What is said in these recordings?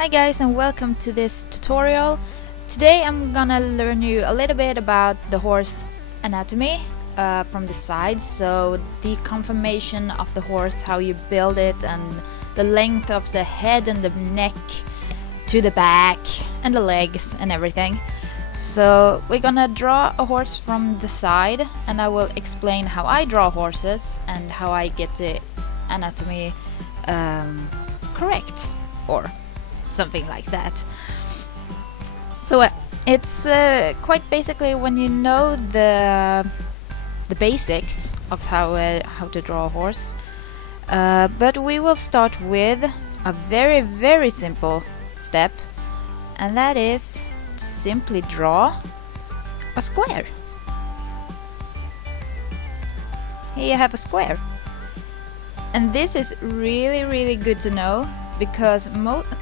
Hi guys and welcome to this tutorial. Today I'm gonna learn you a little bit about the horse anatomy from the sides, so the conformation of the horse, how you build it, and the length of the head and the neck to the back and the legs and everything. So we're gonna draw a horse from the side and I will explain how I draw horses and how I get the anatomy correct, or something like that. So it's quite basically when you know the basics of how to draw a horse. But we will start with a very simple step, and that is to simply draw a square. Here you have a square. And this is really good to know, because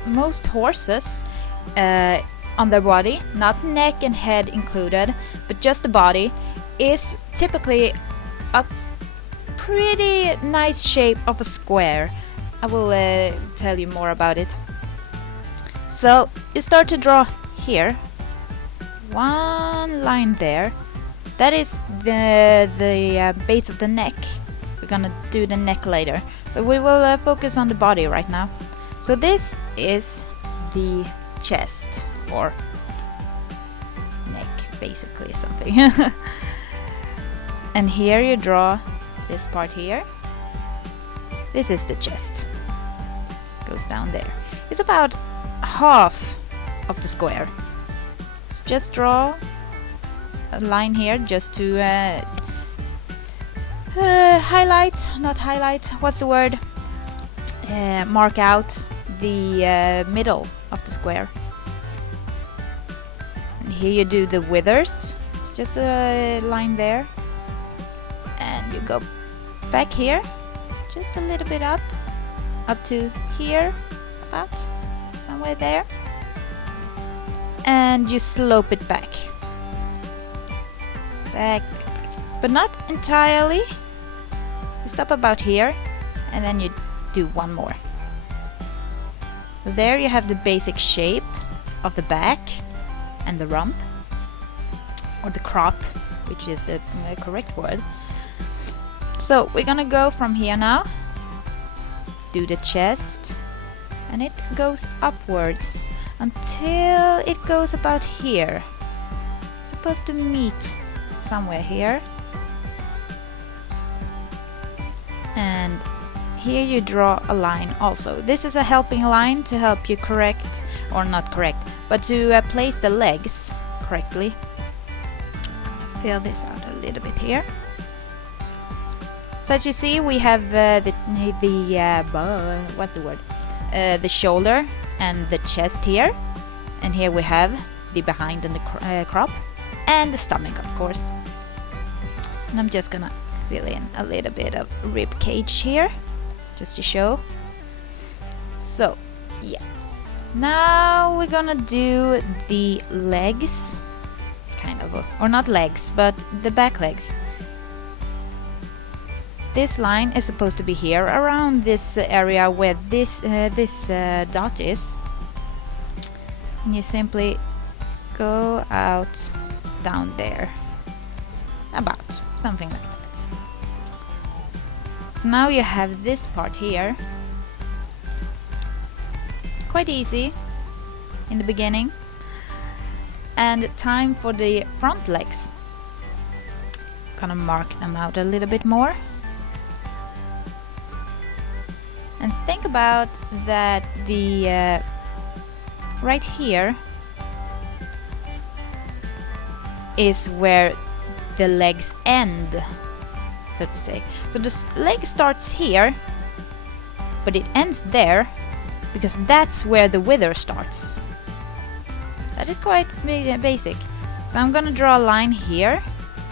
most horses on their body, not neck and head included, but just the body, is typically a pretty nice shape of a square. I will tell you more about it. So you start to draw here, one line there. That is the base of the neck. We're gonna do the neck later, but we will focus on the body right now. So this is the chest, or neck, basically, something. And here you draw this part here. This is the chest. Goes down there. It's about half of the square. So just draw a line here just to mark out the middle of the square. And here you do the withers. It's just a line there, and you go back here just a little bit up to here, about somewhere there, and you slope it back, but not entirely. You stop about here, and then you do one more. So there you have the basic shape of the back and the rump, or the crop, which is the correct word. So we're gonna go from here now, do the chest, and it goes upwards until it goes about here. It's supposed to meet somewhere here. And here you draw a line also. This is a helping line to help you correct, or not correct, but to place the legs correctly. I'm gonna fill this out a little bit here. So as you see, we have the shoulder and the chest here, and here we have the behind and the crop, and the stomach, of course. And I'm just gonna fill in a little bit of rib cage here, just to show. So yeah, now we're gonna do the legs, kind of, or not legs, but the back legs. This line is supposed to be here, around this area where this dot is, and you simply go out down there, about something like that. So now you have this part here. Quite easy in the beginning. And time for the front legs. Gonna mark them out a little bit more. And think about that the right here is where the legs end, so to say. So the leg starts here, but it ends there, because that's where the wither starts. That is quite basic. So I'm gonna draw a line here,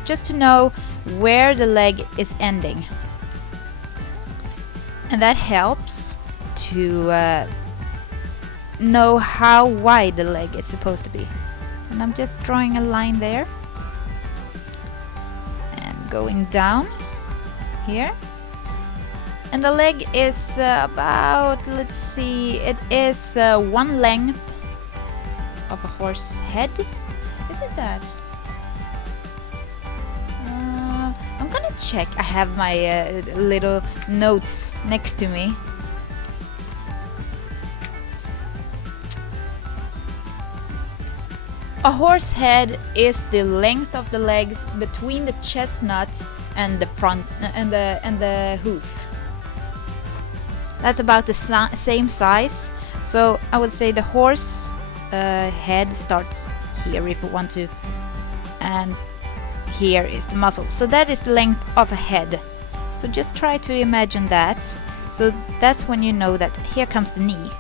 just to know where the leg is ending. And that helps to know how wide the leg is supposed to be. And I'm just drawing a line there, and going down here, And the leg is about, let's see, it is one length of a horse head. Is it that? I'm gonna check. I have my little notes next to me. A horse head is the length of the legs between the chestnut and the front and the hoof. That's about the same size. So I would say the horse head starts here if you want to, and here is the muscle. So that is the length of a head. So just try to imagine that. So that's when you know that here comes the knee,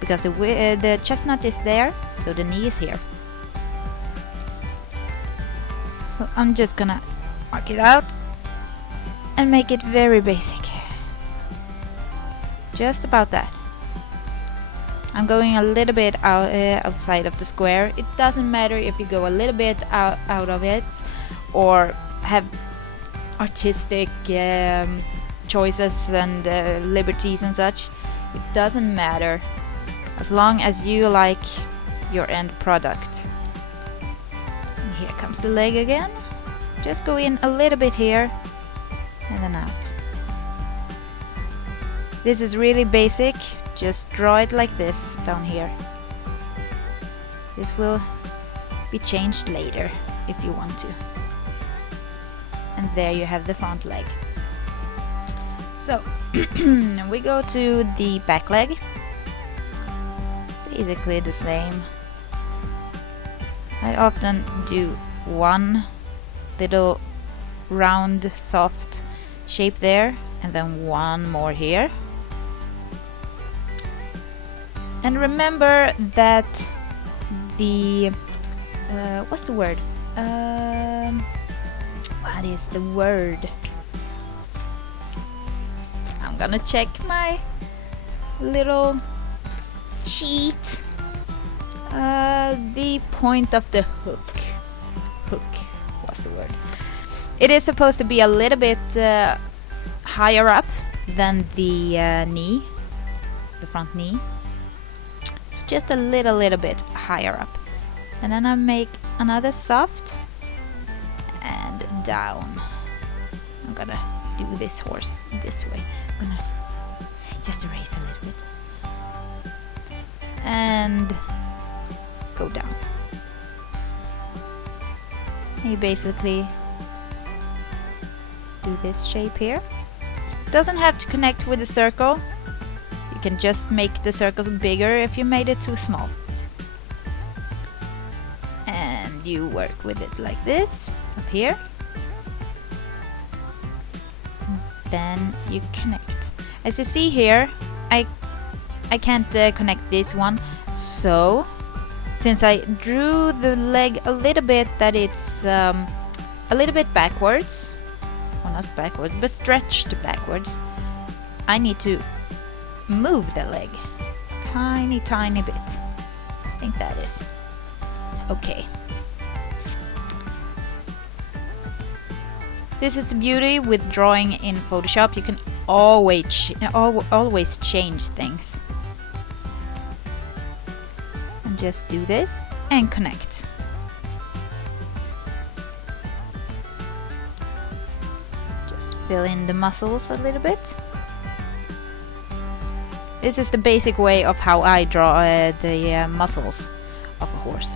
because the chestnut is there, so the knee is here. So I'm just gonna mark it out and make it very basic. Just about that. I'm going a little bit outside of the square. It doesn't matter if you go a little bit out of it or have artistic choices and liberties and such. It doesn't matter as long as you like your end product. And here comes the leg again. Just go in a little bit here and then out. This is really basic. Just draw it like this down here. This will be changed later if you want to. And there you have the front leg. So we go to the back leg. Basically the same. I often do one little round soft shape there and then one more here. And remember that the what's the word? What is the word? I'm gonna check my little cheat. The point of the hook. What's the word? It is supposed to be a little bit higher up than the knee, the front knee. Just a little bit higher up, and then I make another soft and down. I'm gonna do this horse this way. I'm gonna just erase a little bit and go down. You basically do this shape here. It doesn't have to connect with the circle. You can just make the circles bigger if you made it too small. And you work with it like this, up here. Then you connect. As you see here, I can't connect this one. So, since I drew the leg a little bit that it's a little bit backwards, well not backwards, but stretched backwards, I need to move the leg tiny bit. I think that is okay. This is the beauty with drawing in Photoshop. You can always change things. And just do this and connect. Just fill in the muscles a little bit. This is the basic way of how I draw the muscles of a horse.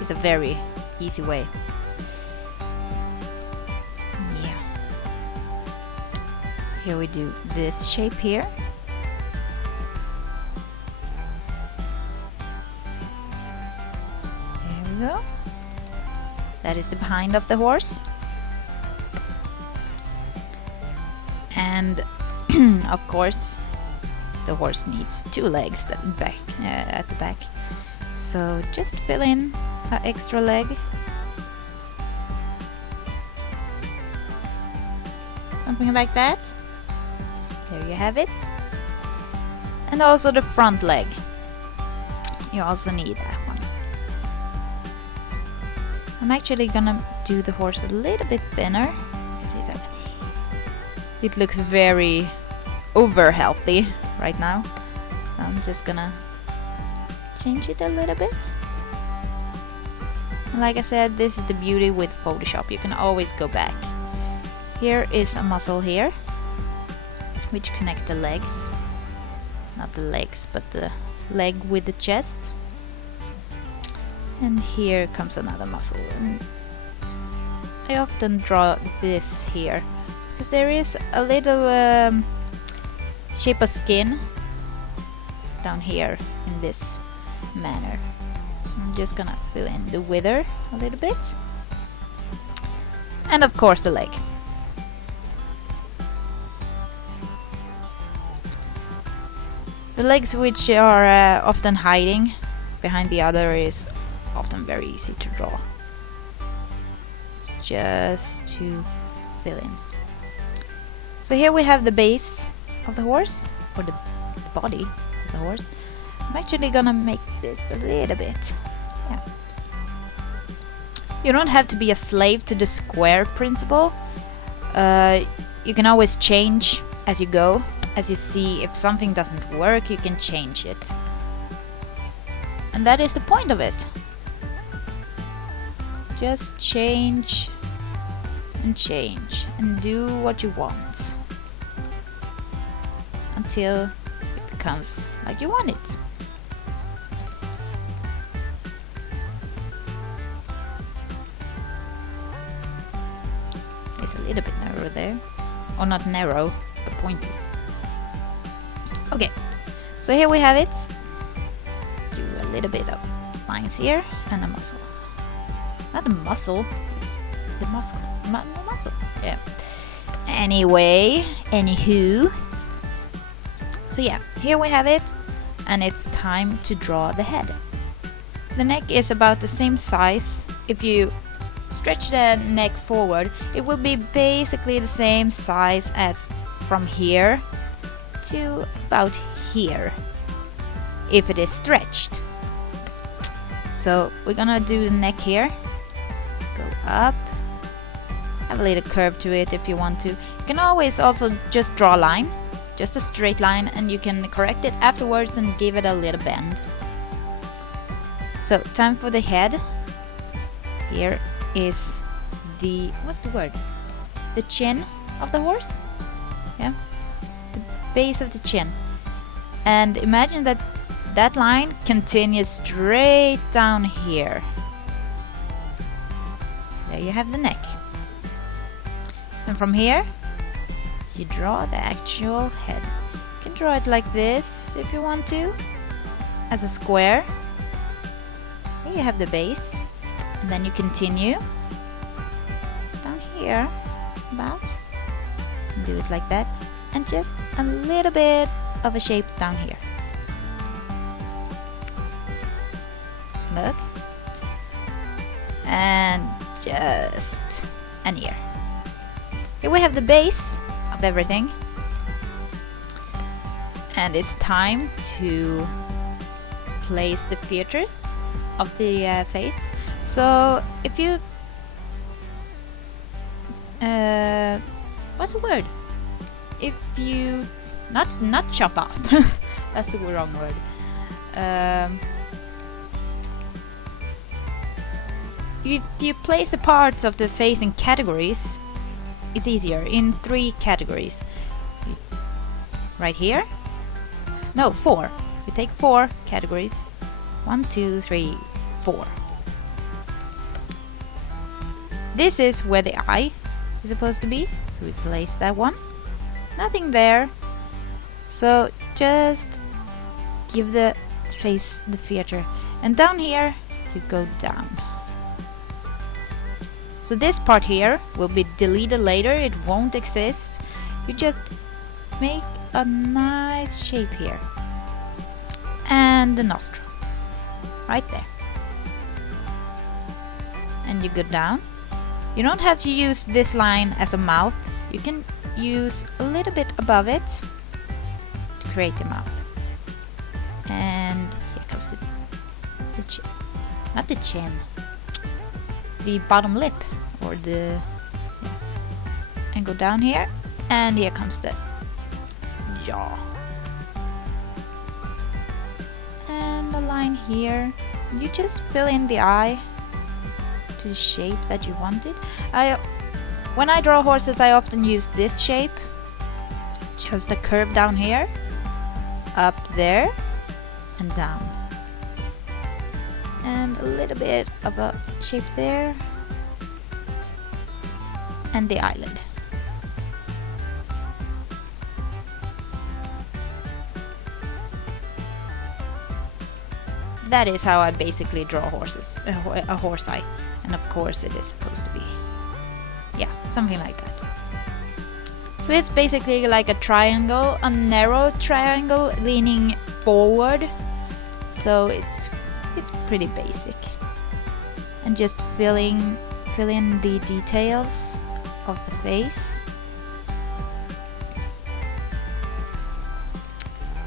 It's a very easy way. Yeah. So here we do this shape here. There we go. That is the behind of the horse. And of course, the horse needs two legs at the back. So just fill in an extra leg. Something like that. There you have it. And also the front leg. You also need that one. I'm actually gonna do the horse a little bit thinner. It looks very over healthy right now. So I'm just gonna change it a little bit. And like I said, this is the beauty with Photoshop. You can always go back. Here is a muscle here, which connect the legs. Not the legs, but the leg with the chest. And here comes another muscle. And I often draw this here because there is a little shape of skin down here in this manner. I'm just gonna fill in the wither a little bit. And of course the leg. The legs, which are often hiding behind the other, is often very easy to draw. It's just to fill in. So here we have the base of the horse, or the body of the horse. I'm actually gonna make this a little bit. Yeah. You don't have to be a slave to the square principle. You can always change as you go. As you see, if something doesn't work, you can change it. And that is the point of it. Just change and do what you want until it becomes like you want it. It's a little bit narrow there. Or not narrow, but pointy. Okay, so here we have it. Do a little bit of lines here and a muscle. Not a muscle, it's the muscle. Muscle. Yeah. Anyway, anywho. So yeah, here we have it, and it's time to draw the head. The neck is about the same size. If you stretch the neck forward, it will be basically the same size as from here to about here, if it is stretched. So we're gonna do the neck here. Go up. Have a little curve to it if you want to. You can always also just draw a line, just a straight line, and you can correct it afterwards and give it a little bend. So time for the head. Here is the, what's the word? The chin of the horse? Yeah. Base of the chin, and imagine that that line continues straight down here. There you have the neck, and from here you draw the actual head. You can draw it like this if you want to, as a square. Here you have the base, and then you continue down here about, and do it like that. And just a little bit of a shape down here. Look. And just an ear. Here we have the base of everything. And it's time to place the features of the face. So if you... what's the word? If you not chop off, that's the wrong word. If you place the parts of the face in categories, it's easier. In 3 categories. Right here? No, 4. We take 4 categories. 1, 2, 3, 4. This is where the eye is supposed to be, so we place that one. Nothing there, so just give the face the feature, and down here you go down. So this part here will be deleted later, it won't exist. You just make a nice shape here, and the nostril right there, and you go down. You don't have to use this line as a mouth, you can use a little bit above it to create the mouth. And here comes the chin. Not the chin. The bottom lip, or the... Yeah. And go down here And here comes the jaw. And the line here. You just fill in the eye to the shape that you wanted. When I draw horses, I often use this shape. Just a curve down here, up there, and down. And a little bit of a shape there. And the eyelid. That is how I basically draw horses, a horse eye. And of course it is supposed to be, yeah, something like that. So it's basically like a triangle, a narrow triangle leaning forward. So it's pretty basic. And just fill in the details of the face.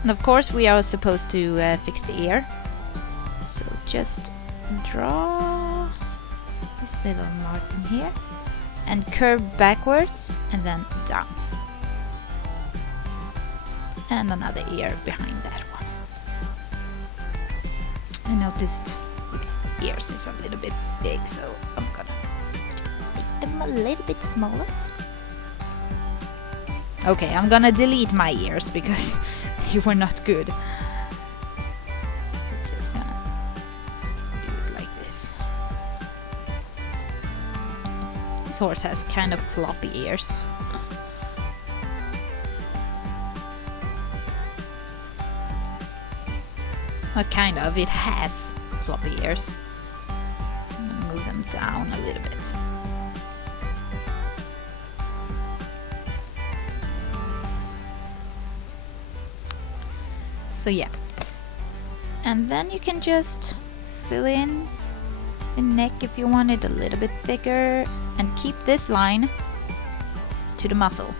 And of course we are supposed to fix the ear. So just draw this little mark in here and curve backwards and then down. And another ear behind that one. I noticed the ears is a little bit big, so I'm gonna just make them a little bit smaller. Okay, I'm gonna delete my ears because they were not good. So just gonna do it like this. This horse has kind of floppy ears. Not kind of, it has floppy ears. I'm gonna move them down a little bit. So yeah. And then you can just fill in the neck if you want it a little bit thicker and keep this line to the muscle.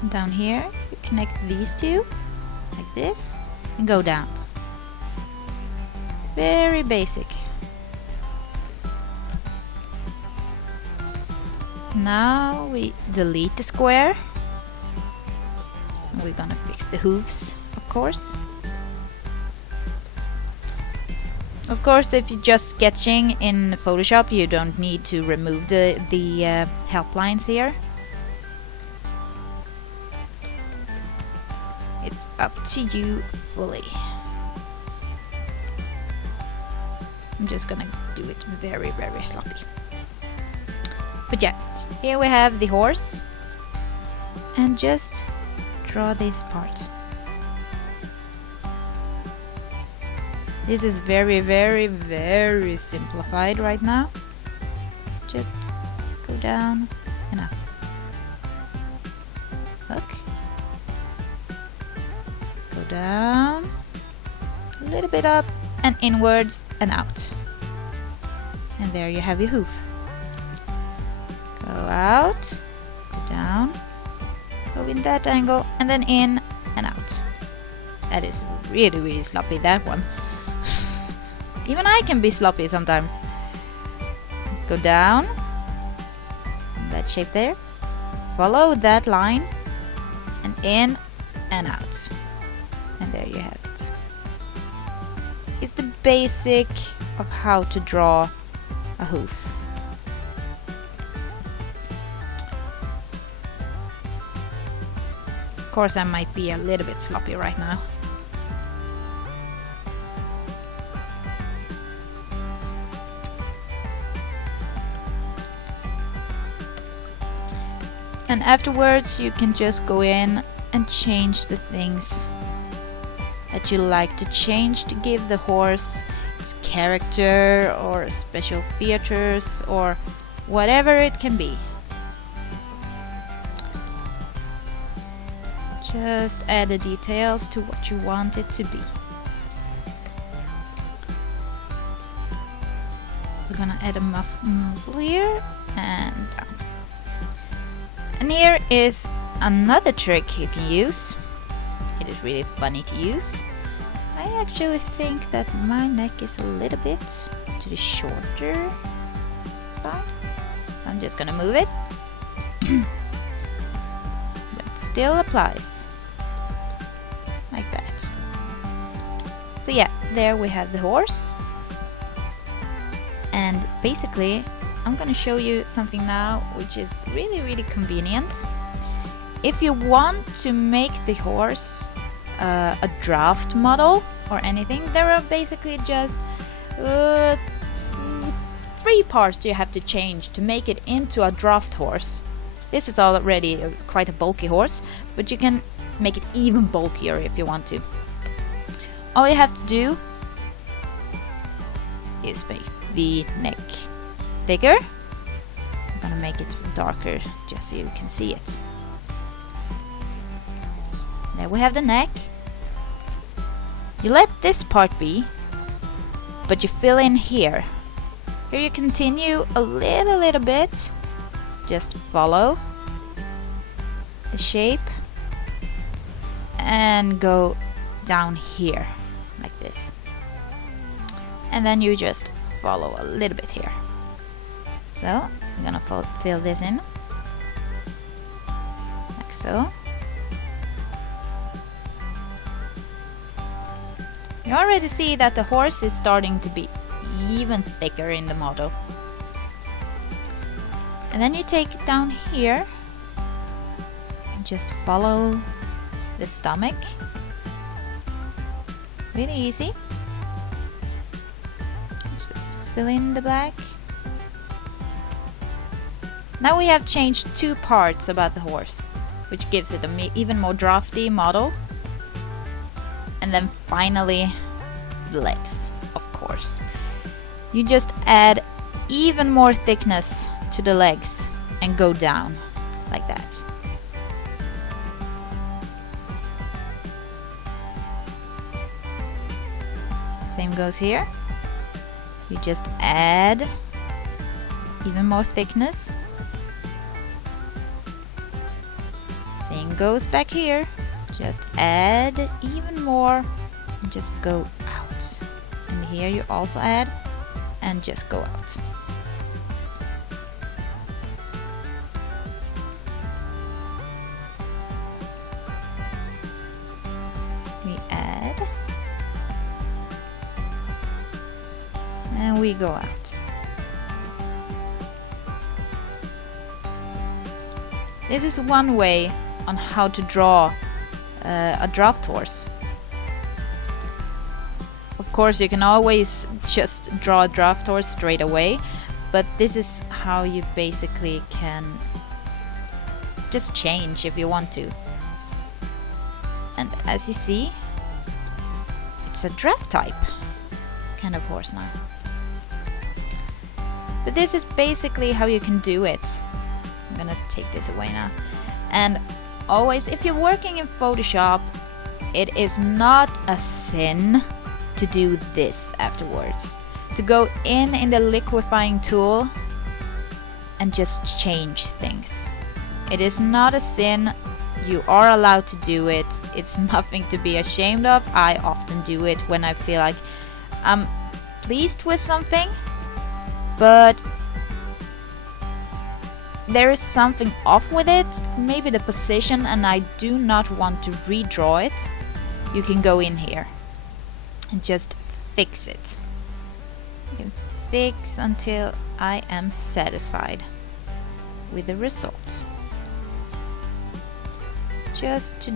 And down here, you connect these two like this. And go down. It's very basic. Now we delete the square. And we're gonna fix the hooves, of course. Of course, if you're just sketching in Photoshop, you don't need to remove the help lines here. It's up to you fully. I'm just gonna do it very, very sloppy. But yeah, here we have the horse. And just draw this part. This is very, very, very simplified right now. Just go down and up. Look. Go down, a little bit up and inwards and out. And there you have your hoof. Go out, go down, go in that angle and then in and out. That is really, really sloppy, that one. Even I can be sloppy sometimes. Go down, that shape there. Follow that line and in and out. And there you have it. It's the basic of how to draw a hoof. Of course, I might be a little bit sloppy right now. And afterwards, you can just go in and change the things that you like to change to give the horse its character or special features or whatever it can be. Just add the details to what you want it to be. So I'm gonna add a muzzle here and down. And here is another trick you can use. It is really funny to use. I actually think that my neck is a little bit to the shorter side. So I'm just gonna move it. still applies. Like that. So yeah, there we have the horse. And basically, I'm gonna show you something now which is really convenient. If you want to make the horse a draft model or anything, there are basically just 3 parts you have to change to make it into a draft horse. This is already quite a bulky horse, but you can make it even bulkier if you want to. All you have to do is make the neck thicker. I'm gonna make it darker just so you can see it. There we have the neck. You let this part be, but you fill in here. Here you continue a little bit. Just follow the shape and go down here like this. And then you just follow a little bit here. So I'm gonna fill this in like so. You already see that the horse is starting to be even thicker in the model. And then you take it down here and just follow the stomach. Really easy. Just fill in the black. Now we have changed 2 parts about the horse, which gives it an even more drafty model. And then finally, the legs, of course. You just add even more thickness to the legs and go down like that. Same goes here. You just add even more thickness. Same goes back here. Just add even more and just go out. And here you also add and just go out. We add and we go out. This is one way on how to draw a draft horse. Of course, you can always just draw a draft horse straight away, but this is how you basically can just change if you want to. And as you see, it's a draft type kind of horse now. But this is basically how you can do it. I'm gonna take this away now. And always, if you're working in Photoshop, it is not a sin to do this afterwards. To go in the liquefying tool and just change things. It is not a sin. You are allowed to do it. It's nothing to be ashamed of. I often do it when I feel like I'm pleased with something, but there is something off with it, maybe the position, and I do not want to redraw it. You can go in here and just fix it. You can fix until I am satisfied with the result. It's just to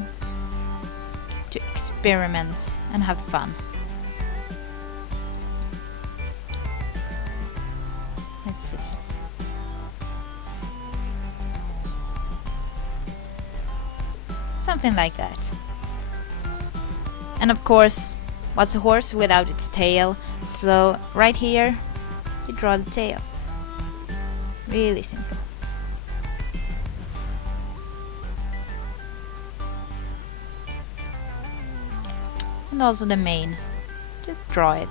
experiment and have fun. Let's see. Something like that. And of course, what's a horse without its tail? So right here, you draw the tail. Really simple. And also the mane. Just draw it.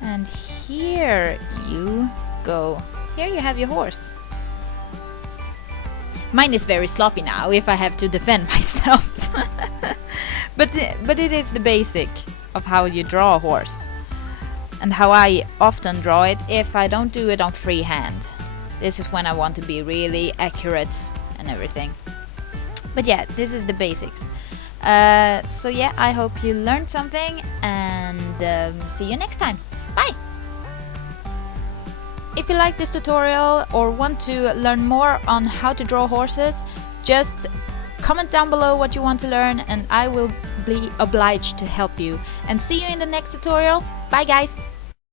And here you go. Here you have your horse. Mine is very sloppy now if I have to defend myself. but it is the basic of how you draw a horse. and how I often draw it if I don't do it on freehand. This is when I want to be really accurate and everything. But yeah, this is the basics. So yeah, I hope you learned something, and see you next time. Bye! If you like this tutorial or want to learn more on how to draw horses, just comment down below what you want to learn and I will be obliged to help you. And see you in the next tutorial. Bye guys!